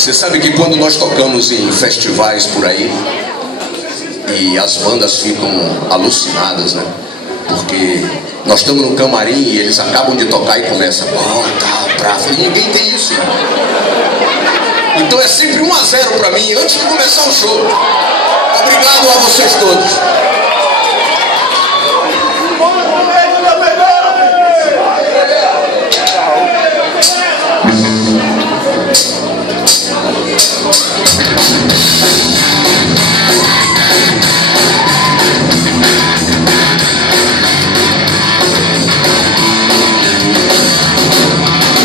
Você sabe que quando nós tocamos em festivais por aí, e as bandas ficam alucinadas, né? Porque nós estamos no camarim e eles acabam de tocar e começam, bravo, e ninguém tem isso. Então é sempre 1-0 para mim antes de começar o show. Obrigado a vocês todos.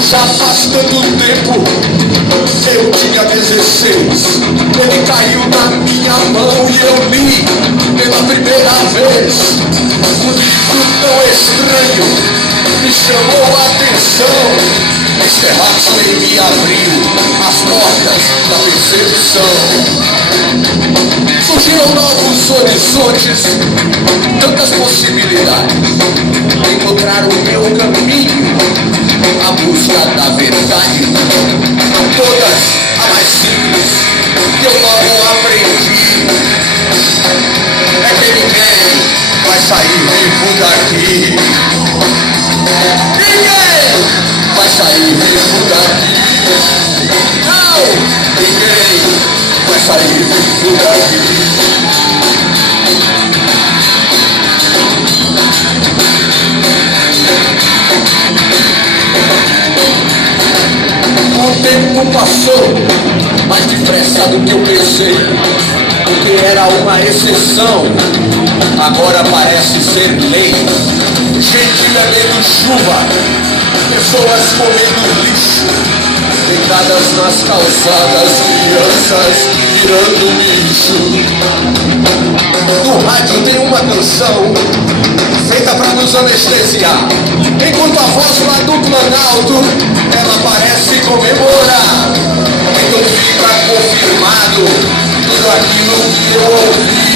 Já faz tanto tempo, eu tinha 16. Ele caiu na minha mão e eu li pela primeira vez. Um livro tão estranho me chamou a atenção. Mr. Huxley me abriu as portas da percepção. Surgiram novos horizontes, tantas possibilidades. Encontrar o meu caminho, a busca da verdade. Todas a mais simples, que eu logo aprendi, é que ninguém vai sair vivo daqui. Ninguém vai sair vivo daqui. Não, ninguém vai sair vivo daqui. O tempo passou mais depressa do que eu pensei. O que era uma exceção agora parece ser lei. Gente bebendo chuva, pessoas comendo lixo, deitadas nas calçadas, crianças virando bicho. No rádio tem uma canção feita pra nos anestesiar, enquanto a voz lá do Planalto, ela parece comemorar. Então fica confirmado tudo aquilo que eu ouvi.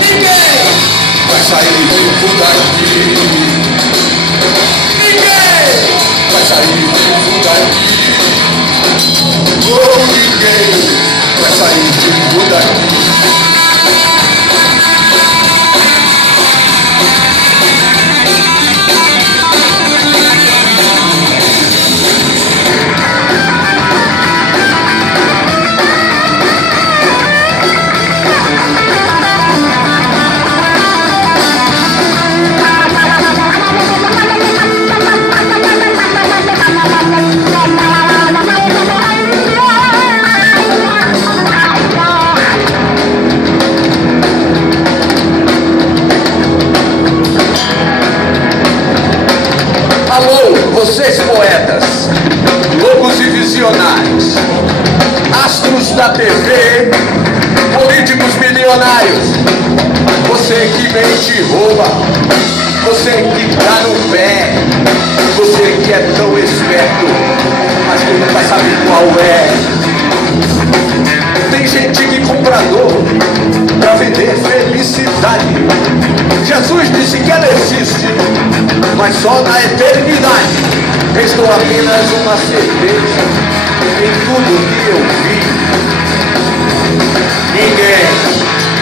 Ninguém vai sair vivo daqui. Ninguém vai sair vivo daqui. Oh, ninguém vai sair vivo daqui. Vocês poetas, loucos e visionários, astros da TV, políticos milionários, você que mente e rouba, você que tá no pé, você que é tão esperto, mas que nunca sabe qual é. Tem gente que compra dor pra vender felicidade. Jesus disse que ela existe, mas só na eternidade. Restou apenas uma certeza em tudo que eu vi. Ninguém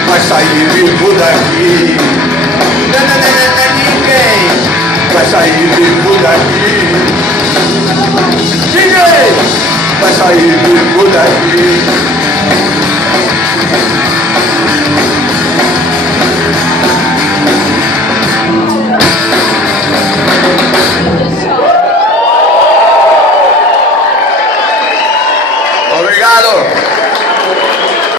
vai sair vivo daqui. Ninguém vai sair vivo daqui. Ninguém vai sair vivo daqui. Obrigado.